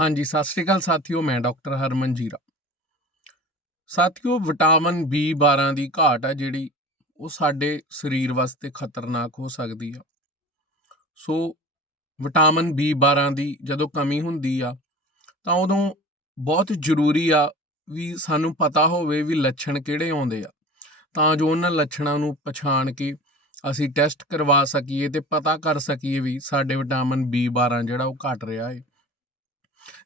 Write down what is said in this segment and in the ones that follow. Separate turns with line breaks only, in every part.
ਹਾਂਜੀ, ਸਤਿ ਸ਼੍ਰੀ ਅਕਾਲ ਸਾਥੀਓ, ਮੈਂ ਡਾਕਟਰ ਹਰਮਨ ਜੀਰਾ। ਸਾਥੀਓ, ਵਿਟਾਮਿਨ B12 ਦੀ ਘਾਟ ਆ ਜਿਹੜੀ, ਉਹ ਸਾਡੇ ਸਰੀਰ ਵਾਸਤੇ ਖਤਰਨਾਕ ਹੋ ਸਕਦੀ ਆ। ਸੋ, ਵਿਟਾਮਿਨ B12 ਦੀ ਜਦੋਂ ਕਮੀ ਹੁੰਦੀ ਆ, ਤਾਂ ਉਦੋਂ ਬਹੁਤ ਜ਼ਰੂਰੀ ਆ ਵੀ ਸਾਨੂੰ ਪਤਾ ਹੋਵੇ ਵੀ ਲੱਛਣ ਕਿਹੜੇ ਆਉਂਦੇ ਆ। ਤਾਂ ਜੋ ਉਹਨਾਂ ਲੱਛਣਾਂ ਨੂੰ ਪਛਾਣ ਕੇ ਅਸੀਂ ਟੈਸਟ ਕਰਵਾ ਸਕੀਏ ਤੇ ਪਤਾ ਕਰ ਸਕੀਏ ਵੀ ਸਾਡੇ ਵਿਟਾਮਿਨ B12 ਜਿਹੜਾ ਉਹ ਘਟ ਰਿਹਾ ਹੈ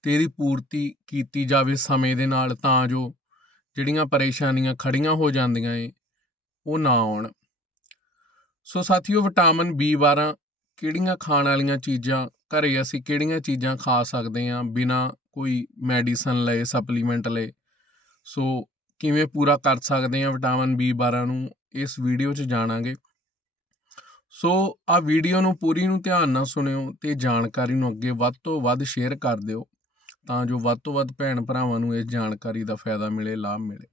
ਤੇ ਇਹਦੀ ਪੂਰਤੀ ਕੀਤੀ ਜਾਵੇ ਸਮੇਂ ਦੇ ਨਾਲ ਤਾਂ ਜੋ ਜਿਹੜੀਆਂ ਪਰੇਸ਼ਾਨੀਆਂ ਖੜੀਆਂ ਹੋ ਜਾਂਦੀਆਂ ਏ, ਉਹ ਨਾ ਆਉਣ। ਸੋ ਸਾਥੀਓ, ਵਿਟਾਮਿਨ B12 ਕਿਹੜੀਆਂ ਖਾਣ ਵਾਲੀਆਂ ਚੀਜ਼ਾਂ ਘਰੇ ਅਸੀਂ ਕਿਹੜੀਆਂ ਚੀਜ਼ਾਂ ਖਾ ਸਕਦੇ ਹਾਂ ਬਿਨਾ ਕੋਈ ਮੈਡੀਸਨ ਲਏ, ਸਪਲੀਮੈਂਟ ਲਏ? ਸੋ ਕਿਵੇਂ ਪੂਰਾ ਕਰ ਸਕਦੇ ਹਾਂ ਵਿਟਾਮਿਨ B12 ਨੂੰ? ਇਸ ਵੀਡੀਓ 'ਚ ਜਾਣਾਂਗੇ। ਸੋ ਆ ਵੀਡੀਓ ਨੂੰ ਪੂਰੀ ਨੂੰ ਧਿਆਨ ਨਾਲ ਸੁਣਿਓ ਤੇ ਜਾਣਕਾਰੀ ਨੂੰ ਅੱਗੇ ਵੱਧ ਤੋਂ ਵੱਧ ਸ਼ੇਅਰ ਕਰ ਦਿਓ। ਤਾਂ ਜੋ ਵੱਧ ਤੋਂ ਵੱਧ ਭੈਣ ਭਰਾਵਾਂ ਨੂੰ ਇਸ ਜਾਣਕਾਰੀ ਦਾ ਫਾਇਦਾ ਮਿਲੇ, ਲਾਭ ਮਿਲੇ।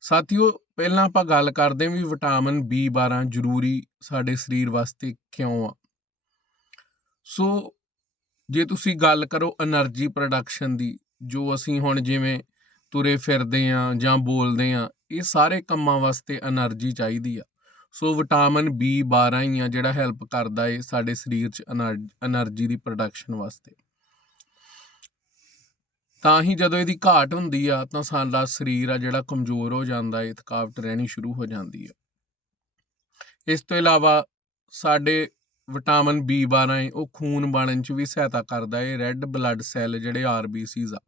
ਸਾਥੀਓ, ਪਹਿਲਾਂ ਆਪਾਂ ਗੱਲ ਕਰਦੇ ਹਾਂ ਵੀ ਵਿਟਾਮਿਨ B12 ਜ਼ਰੂਰੀ ਸਾਡੇ ਸਰੀਰ ਵਾਸਤੇ ਕਿਉਂ ਆ। ਸੋ, ਜੇ ਤੁਸੀਂ ਗੱਲ ਕਰੋ એનર્ਜੀ ਪ੍ਰੋਡਕਸ਼ਨ ਦੀ, ਜੋ ਅਸੀਂ ਹੁਣ ਜਿਵੇਂ ਤੁਰੇ ਫਿਰਦੇ ਆ ਜਾਂ ਬੋਲਦੇ ਆ ਇਹ ਸਾਰੇ ਕੰਮਾਂ ਵਾਸਤੇ એનર્ਜੀ ਚਾਹੀਦੀ ਆ। ਸੋ, ਵਿਟਾਮਿਨ B12 ਹੀ ਆ ਜਿਹੜਾ ਹੈਲਪ ਕਰਦਾ ਏ ਸਾਡੇ ਸਰੀਰ 'ਚ એનર્ਜੀ ਦੀ ਪ੍ਰੋਡਕਸ਼ਨ ਵਾਸਤੇ। ਤਾਂ ਹੀ ਜਦੋਂ ਇਹਦੀ ਘਾਟ ਹੁੰਦੀ ਆ, ਤਾਂ ਸਾਡਾ ਸਰੀਰ ਆ ਜਿਹੜਾ ਕਮਜ਼ੋਰ ਹੋ ਜਾਂਦਾ ਏ ਥਕਾਵਟ ਰਹਿਣੀ ਸ਼ੁਰੂ ਹੋ ਜਾਂਦੀ ਆ। ਇਸ ਤੋਂ ਇਲਾਵਾ ਸਾਡੇ ਵਿਟਾਮਿਨ B12 ਏ ਉਹ ਖੂਨ ਬਣਨ 'ਚ ਵੀ ਸਹਾਇਤਾ ਕਰਦਾ ਏ ਰੈੱਡ ਬਲੱਡ ਸੈੱਲ ਜਿਹੜੇ RBCs ਆ।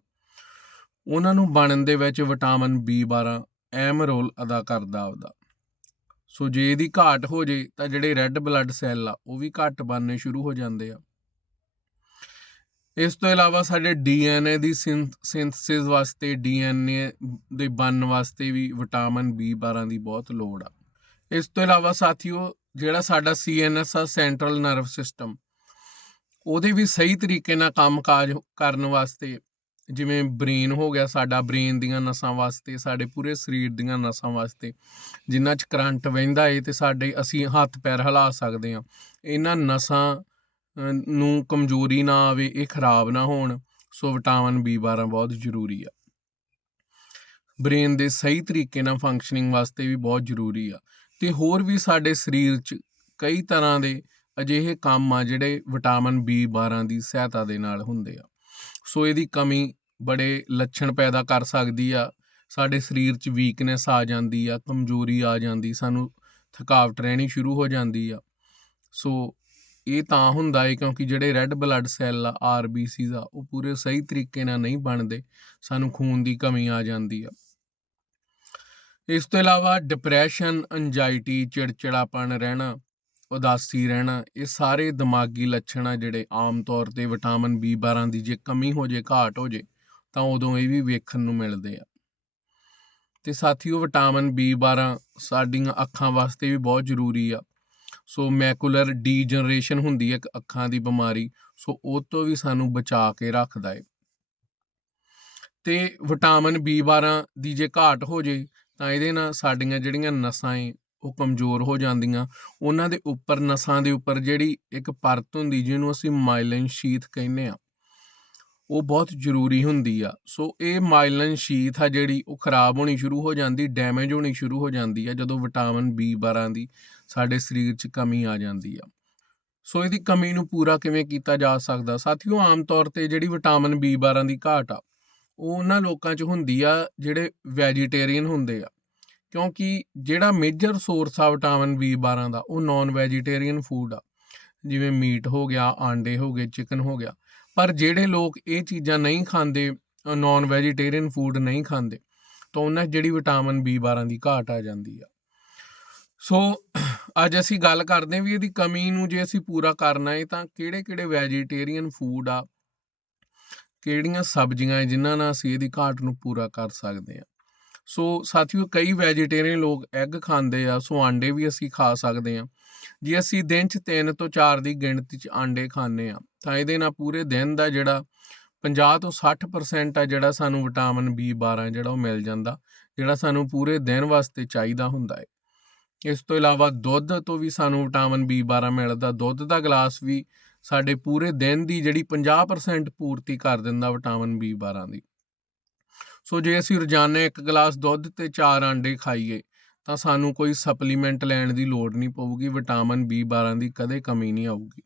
ਉਹਨਾਂ ਨੂੰ ਬਣਨ ਦੇ ਵਿੱਚ ਵਿਟਾਮਿਨ B12 ਅਹਿਮ ਰੋਲ ਅਦਾ ਕਰਦਾ ਉਹਦਾ ਸੋ ਜੇ ਇਹਦੀ ਘਾਟ ਹੋ ਜੇ, ਤਾਂ ਜਿਹੜੇ ਰੈੱਡ ਬਲੱਡ ਸੈੱਲ ਆ, ਉਹ ਵੀ ਘੱਟ ਬਣਨੇ ਸ਼ੁਰੂ ਹੋ ਜਾਂਦੇ ਆ। ਇਸ ਤੋਂ ਇਲਾਵਾ ਸਾਡੇ ਡੀਐਨਏ ਦੀ ਸਿੰਥਸਿਸ ਵਾਸਤੇ ਡੀਐਨਏ ਦੇ ਬਣਨ ਵਾਸਤੇ ਵੀ ਵਿਟਾਮਿਨ B12 ਦੀ ਬਹੁਤ ਲੋੜ ਆ। ਇਸ ਤੋਂ ਇਲਾਵਾ ਸਾਥੀਓ, ਜਿਹੜਾ ਸਾਡਾ ਸੀਐਨਐਸ ਆ, ਸੈਂਟਰਲ ਨਰਵ ਸਿਸਟਮ, ਉਹਦੇ ਵੀ ਸਹੀ ਤਰੀਕੇ ਨਾਲ ਕੰਮਕਾਜ ਕਰਨ ਵਾਸਤੇ, ਜਿਵੇਂ ਬ੍ਰੇਨ ਹੋ ਗਿਆ ਸਾਡਾ, ਬ੍ਰੇਨ ਦੀਆਂ ਨਸਾਂ ਵਾਸਤੇ, ਸਾਡੇ ਪੂਰੇ ਸਰੀਰ ਦੀਆਂ ਨਸਾਂ ਵਾਸਤੇ, ਜਿੰਨਾ ਚ ਕਰੰਟ ਵਹਿੰਦਾ ਏ ਤੇ ਸਾਡੇ ਅਸੀਂ ਹੱਥ ਪੈਰ ਹਿਲਾ ਸਕਦੇ ਆ ਇਹਨਾਂ ਨਸਾਂ ਨੂੰ ਕਮਜ਼ੋਰੀ ਨਾ ਆਵੇ, ਇਹ ਖਰਾਬ ਨਾ ਹੋਣ, ਸੋ ਵਿਟਾਮਿਨ B12 ਬਹੁਤ ਜ਼ਰੂਰੀ ਆ। ਬ੍ਰੇਨ ਦੇ ਸਹੀ ਤਰੀਕੇ ਨਾਲ ਫੰਕਸ਼ਨਿੰਗ ਵਾਸਤੇ ਵੀ ਬਹੁਤ ਜ਼ਰੂਰੀ ਆ। ਤੇ ਹੋਰ ਵੀ ਸਾਡੇ ਸਰੀਰ 'ਚ ਕਈ ਤਰ੍ਹਾਂ ਦੇ ਅਜਿਹੇ ਕੰਮ ਆ ਜਿਹੜੇ ਵਿਟਾਮਿਨ B12 ਦੀ ਸਹਾਇਤਾ ਦੇ ਨਾਲ ਹੁੰਦੇ ਆ। ਸੋ ਇਹਦੀ ਕਮੀ ਬੜੇ ਲੱਛਣ ਪੈਦਾ ਕਰ ਸਕਦੀ ਆ, ਸਾਡੇ ਸਰੀਰ 'ਚ ਵੀਕਨੈਸ ਆ ਜਾਂਦੀ ਆ, ਕਮਜ਼ੋਰੀ ਆ ਜਾਂਦੀ, ਸਾਨੂੰ ਥਕਾਵਟ ਰਹਿਣੀ ਸ਼ੁਰੂ ਹੋ ਜਾਂਦੀ ਆ। ਸੋ ਇਹ ਤਾਂ ਹੁੰਦਾ ਹੈ ਕਿਉਂਕਿ ਜਿਹੜੇ ਰੈੱਡ ਬਲੱਡ ਸੈੱਲ ਆ ਆਰਬੀਸੀਜ਼ ਆ, ਉਹ ਪੂਰੇ ਸਹੀ ਤਰੀਕੇ ਨਾਲ ਨਹੀਂ ਬਣਦੇ। ਸਾਨੂੰ ਖੂਨ ਦੀ ਕਮੀ ਆ ਜਾਂਦੀ ਆ। ਇਸ ਤੋਂ ਇਲਾਵਾ ਡਿਪਰੈਸ਼ਨ ਐਂਜ਼ਾਇਟੀ ਚਿੜਚਿੜਾਪਣ ਰਹਿਣਾ, ਉਦਾਸੀ ਰਹਿਣਾ, ਇਹ ਸਾਰੇ ਦਿਮਾਗੀ ਲੱਛਣ ਆ ਜਿਹੜੇ ਆਮ ਤੌਰ ਤੇ ਵਿਟਾਮਿਨ B12 ਦੀ ਜੇ ਕਮੀ ਹੋ ਜੇ, ਘਾਟ ਹੋ ਜੇ, ਤਾਂ ਉਦੋਂ ਇਹ ਵੀ ਵੇਖਣ ਨੂੰ ਮਿਲਦੇ ਆ। ਤੇ ਸਾਥੀਓ ਵਿਟਾਮਿਨ B12 ਸਾਡੀਆਂ ਅੱਖਾਂ ਵਾਸਤੇ ਵੀ ਬਹੁਤ ਜ਼ਰੂਰੀ ਆ। ਸੋ ਮੈਕੂਲਰ ਡੀਜਨਰੇਸ਼ਨ ਹੁੰਦੀ ਹੈ ਇੱਕ ਅੱਖਾਂ ਦੀ ਬਿਮਾਰੀ, ਸੋ ਉਹ ਤੋਂ ਵੀ ਸਾਨੂੰ ਬਚਾ ਕੇ ਰੱਖਦਾ ਹੈ ਤੇ ਵਿਟਾਮਿਨ B12 ਦੀ ਜੇ ਘਾਟ ਹੋ ਜੇ, ਤਾਂ ਇਹਦੇ ਨਾਲ ਸਾਡੀਆਂ ਜਿਹੜੀਆਂ ਨਸਾਂ ਏ, ਉਹ ਕਮਜ਼ੋਰ ਹੋ ਜਾਂਦੀਆਂ। ਉਹਨਾਂ ਦੇ ਉੱਪਰ, ਨਸਾਂ ਦੇ ਉੱਪਰ ਜਿਹੜੀ ਇੱਕ ਪਰਤ ਹੁੰਦੀ, ਜਿਹਨੂੰ ਅਸੀਂ ਮਾਈਲਿਨ ਸ਼ੀਥ ਕਹਿੰਦੇ ਆ ਉਹ ਬਹੁਤ ਜ਼ਰੂਰੀ ਹੁੰਦੀ ਆ। ਸੋ ਇਹ ਮਾਈਲਿਨ ਸ਼ੀਥ ਆ ਜਿਹੜੀ, ਉਹ ਖਰਾਬ ਹੋਣੀ ਸ਼ੁਰੂ ਹੋ ਜਾਂਦੀ, ਡੈਮੇਜ ਹੋਣੀ ਸ਼ੁਰੂ ਹੋ ਜਾਂਦੀ ਆ ਜਦੋਂ ਵਿਟਾਮਿਨ B12 ਦੀ। ਸਾਡੇ ਸਰੀਰ 'ਚ ਕਮੀ ਆ ਜਾਂਦੀ ਆ। ਸੋ ਇਹਦੀ ਕਮੀ ਨੂੰ ਪੂਰਾ ਕਿਵੇਂ ਕੀਤਾ ਜਾ ਸਕਦਾ? ਸਾਥੀਓ, ਆਮ ਤੌਰ ਤੇ ਜਿਹੜੀ ਵਿਟਾਮਿਨ B12 ਦੀ ਘਾਟ ਆ, ਉਹ ਉਹਨਾਂ ਲੋਕਾਂ 'ਚ ਹੁੰਦੀ ਆ ਜਿਹੜੇ ਵੈਜੀਟੇਰੀਅਨ ਹੁੰਦੇ ਆ। ਕਿਉਂਕਿ ਜਿਹੜਾ ਮੇਜਰ ਸੋਰਸ ਆ ਵਿਟਾਮਿਨ B12 ਦਾ, ਉਹ ਨਾਨ ਵੈਜੀਟੇਰੀਅਨ ਫੂਡ ਆ। ਜਿਵੇਂ ਮੀਟ ਹੋ ਗਿਆ, ਆਂਡੇ ਹੋ ਗਏ, ਚਿਕਨ ਹੋ ਗਿਆ। ਪਰ ਜਿਹੜੇ ਲੋਕ ਇਹ ਚੀਜ਼ਾਂ ਨਹੀਂ ਖਾਂਦੇ ਨਾਨ ਵੈਜੀਟੇਰੀਅਨ ਫੂਡ ਨਹੀਂ ਖਾਂਦੇ, ਤਾਂ ਉਹਨਾਂ 'ਚ ਜਿਹੜੀ ਵਿਟਾਮਿਨ B12 ਦੀ ਘਾਟ ਆ ਜਾਂਦੀ ਆ। ਸੋ ਅੱਜ ਅਸੀਂ ਗੱਲ ਕਰਦੇ ਹਾਂ ਵੀ ਇਹਦੀ ਕਮੀ ਨੂੰ ਜੇ ਅਸੀਂ ਪੂਰਾ ਕਰਨਾ ਹੈ ਤਾਂ ਕਿਹੜੇ-ਕਿਹੜੇ ਵੈਜੀਟੇਰੀਅਨ ਫੂਡ ਆ, ਕਿਹੜੀਆਂ ਸਬਜ਼ੀਆਂ ਹੈ ਜਿਨ੍ਹਾਂ ਨਾਲ ਅਸੀਂ ਇਹਦੀ ਘਾਟ ਨੂੰ ਪੂਰਾ ਕਰ ਸਕਦੇ ਹਾਂ। ਸੋ ਸਾਥੀਓ, ਕਈ ਵੈਜੀਟੇਰੀਅਨ ਲੋਕ ਐਗ ਖਾਂਦੇ ਆ ਸੋ ਆਂਡੇ ਵੀ ਅਸੀਂ ਖਾ ਸਕਦੇ ਹਾਂ। ਜੇ ਅਸੀਂ ਦਿਨ 'ਚ 3 ਤੋਂ 4 ਦੀ ਗਿਣਤੀ 'ਚ ਆਂਡੇ ਖਾਂਦੇ ਆ ਤਾਂ ਇਹਦੇ ਨਾਲ ਪੂਰੇ ਦਿਨ ਦਾ ਜਿਹੜਾ 50 ਤੋਂ 60% ਆ ਜਿਹੜਾ ਸਾਨੂੰ ਵਿਟਾਮਿਨ B12 ਜਿਹੜਾ ਉਹ ਮਿਲ ਜਾਂਦਾ, ਜਿਹੜਾ ਸਾਨੂੰ ਪੂਰੇ ਦਿਨ ਵਾਸਤੇ ਚਾਹੀਦਾ ਹੁੰਦਾ ਹੈ। ਇਸ ਤੋਂ ਇਲਾਵਾ ਦੁੱਧ ਤੋਂ ਵੀ ਸਾਨੂੰ ਵਿਟਾਮਿਨ B12 ਮਿਲਦਾ, ਦੁੱਧ ਦਾ ਗਲਾਸ ਵੀ ਸਾਡੇ ਪੂਰੇ ਦਿਨ ਦੀ ਜਿਹੜੀ 50% ਪੂਰਤੀ ਕਰ ਦਿੰਦਾ ਵਿਟਾਮਿਨ B12 ਦੀ। ਸੋ ਜੇ ਅਸੀਂ ਰੋਜ਼ਾਨਾ ਇੱਕ ਗਲਾਸ ਦੁੱਧ ਤੇ 4 ਆਂਡੇ ਖਾਈਏ, ਤਾਂ ਸਾਨੂੰ ਕੋਈ ਸਪਲੀਮੈਂਟ ਲੈਣ ਦੀ ਲੋੜ ਨਹੀਂ ਪਊਗੀ, ਵਿਟਾਮਿਨ B12 ਦੀ ਕਦੇ ਕਮੀ ਨਹੀਂ ਆਊਗੀ।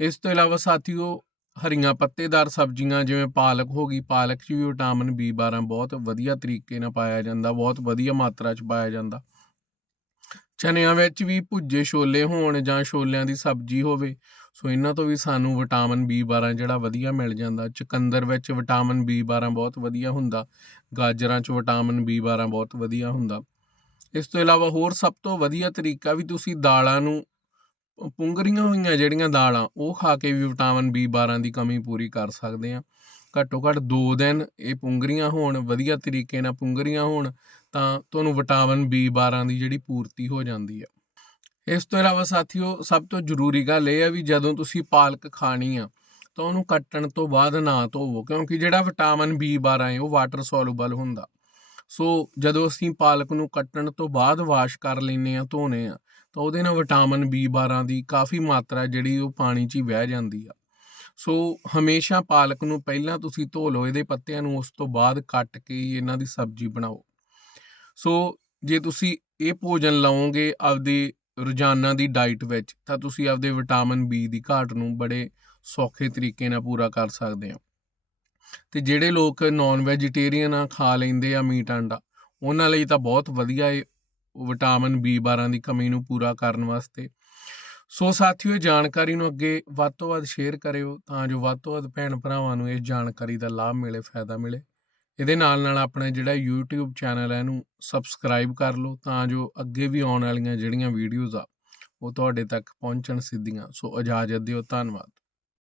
ਇਸ ਤੋਂ ਇਲਾਵਾ ਸਾਥੀਓ, ਹਰੀਆਂ ਪੱਤੇਦਾਰ ਸਬਜ਼ੀਆਂ ਜਿਵੇਂ ਪਾਲਕ ਹੋ ਗਈ, ਪਾਲਕ 'ਚ ਵੀ ਵਿਟਾਮਿਨ B12 ਬਹੁਤ ਵਧੀਆ ਤਰੀਕੇ ਨਾਲ ਪਾਇਆ ਜਾਂਦਾ, ਬਹੁਤ ਵਧੀਆ ਮਾਤਰਾ 'ਚ ਪਾਇਆ ਜਾਂਦਾ। ਚਨਿਆਂ ਵਿੱਚ ਵੀ ਭੁੱਜੇ ਛੋਲੇ ਹੋਣ ਜਾਂ ਛੋਲਿਆਂ ਦੀ ਸਬਜ਼ੀ ਹੋਵੇ ਸੋ ਇਹਨਾਂ ਤੋਂ ਵੀ ਸਾਨੂੰ ਵਿਟਾਮਿਨ B12 ਜਿਹੜਾ ਵਧੀਆ ਮਿਲ ਜਾਂਦਾ। ਚੁਕੰਦਰ ਵਿੱਚ ਵਿਟਾਮਿਨ B12 ਬਹੁਤ ਵਧੀਆ ਹੁੰਦਾ। ਗਾਜਰਾਂ 'ਚ ਵਿਟਾਮਿਨ B12 ਬਹੁਤ ਵਧੀਆ ਹੁੰਦਾ। ਇਸ ਤੋਂ ਇਲਾਵਾ ਹੋਰ ਸਭ ਤੋਂ ਵਧੀਆ ਤਰੀਕਾ ਵੀ ਤੁਸੀਂ ਦਾਲਾਂ ਨੂੰ ਅ, ਪੁੰਗਰੀਆਂ ਹੋਈਆਂ ਜਿਹੜੀਆਂ ਦਾਲਾਂ ਉਹ ਖਾ ਕੇ ਵੀ ਵਿਟਾਮਿਨ B12 ਦੀ ਕਮੀ ਪੂਰੀ ਕਰ ਸਕਦੇ ਆ ਘੱਟੋ ਘੱਟ 2 ਦਿਨ ਇਹ ਪੁੰਗਰੀਆਂ ਹੋਣ ਵਧੀਆ ਤਰੀਕੇ ਨਾਲ ਪੁੰਗਰੀਆਂ ਹੋਣ ਤਾਂ ਤੁਹਾਨੂੰ ਵਿਟਾਮਿਨ B12 ਦੀ ਜਿਹੜੀ ਪੂਰਤੀ ਹੋ ਜਾਂਦੀ ਆ। ਇਸ ਤੋਂ ਇਲਾਵਾ ਸਾਥੀਓ, ਸਭ ਤੋਂ ਜ਼ਰੂਰੀ ਗੱਲ ਇਹ ਆ ਵੀ ਜਦੋਂ ਤੁਸੀਂ ਪਾਲਕ ਖਾਣੀ ਆ, ਤਾਂ ਉਹਨੂੰ ਕੱਟਣ ਤੋਂ ਬਾਅਦ ਨਾ ਧੋਵੋ, ਕਿਉਂਕਿ ਜਿਹੜਾ ਵਿਟਾਮਿਨ B12 ਹੈ ਉਹ ਵਾਟਰ ਸੋਲੂਬਲ ਹੁੰਦਾ। ਸੋ ਜਦੋਂ ਅਸੀਂ ਪਾਲਕ ਨੂੰ ਕੱਟਣ ਤੋਂ ਬਾਅਦ ਵਾਸ਼ ਕਰ ਲੈਨੇ ਆ, ਧੋਨੇ ਆ, ਤਾਂ ਉਹਦੇ ਨਾਲ ਵਿਟਾਮਿਨ B12 ਦੀ ਕਾਫੀ ਮਾਤਰਾ ਜਿਹੜੀ ਉਹ ਪਾਣੀ 'ਚ ਹੀ ਵਹਿ ਜਾਂਦੀ ਆ। ਸੋ ਹਮੇਸ਼ਾ ਪਾਲਕ ਨੂੰ ਪਹਿਲਾਂ ਤੁਸੀਂ ਧੋ ਲਓ, ਇਹਦੇ ਪੱਤਿਆਂ ਨੂੰ ਉਸ ਤੋਂ ਬਾਅਦ ਕੱਟ ਕੇ ਹੀ ਇਹਨਾਂ ਦੀ ਸਬਜ਼ੀ ਬਣਾਓ। ਸੋ ਜੇ ਤੁਸੀਂ ਇਹ ਭੋਜਨ ਲਓਗੇ ਆਪਦੀ ਰੋਜ਼ਾਨਾ ਦੀ ਡਾਈਟ ਵਿੱਚ, ਤਾਂ ਤੁਸੀਂ ਆਪਦੇ ਵਿਟਾਮਿਨ ਬੀ ਦੀ ਘਾਟ ਨੂੰ ਬੜੇ ਸੌਖੇ ਤਰੀਕੇ ਨਾਲ ਪੂਰਾ ਕਰ ਸਕਦੇ ਹੋ। ਤੇ ਜਿਹੜੇ ਲੋਕ ਨਾਨ ਵੈਜੀਟੇਰੀਅਨ ਆ, ਖਾ ਲੈਂਦੇ ਆ ਮੀਟ ਆਂਡਾ ਉਹਨਾਂ ਲਈ ਤਾਂ ਬਹੁਤ ਵਧੀਆ ਏ ਵਿਟਾਮਿਨ B12 ਦੀ ਕਮੀ ਨੂੰ ਪੂਰਾ ਕਰਨ ਵਾਸਤੇ। ਸੋ ਸਾਥੀਓ, ਇਹ ਜਾਣਕਾਰੀ ਨੂੰ ਅੱਗੇ ਵੱਧ ਤੋਂ ਵੱਧ ਸ਼ੇਅਰ ਕਰਿਓ, ਤਾਂ ਜੋ ਵੱਧ ਤੋਂ ਵੱਧ ਭੈਣ ਭਰਾਵਾਂ ਨੂੰ ਇਸ ਜਾਣਕਾਰੀ ਦਾ ਲਾਭ ਮਿਲੇ, ਫਾਇਦਾ ਮਿਲੇ। ਇਹਦੇ ਨਾਲ ਨਾਲ ਆਪਣਾ ਜਿਹੜਾ YouTube ਚੈਨਲ ਹੈ ਇਹਨੂੰ ਸਬਸਕ੍ਰਾਈਬ ਕਰ ਲਓ ਤਾਂ ਜੋ ਅੱਗੇ ਵੀ ਆਉਣ ਵਾਲੀਆਂ ਜਿਹੜੀਆਂ ਵੀਡੀਓਜ਼ ਆ, ਉਹ ਤੁਹਾਡੇ ਤੱਕ ਪਹੁੰਚਣ ਸਿੱਧੀਆਂ। ਸੋ ਇਜਾਜ਼ਤ ਦਿਓ, ਧੰਨਵਾਦ।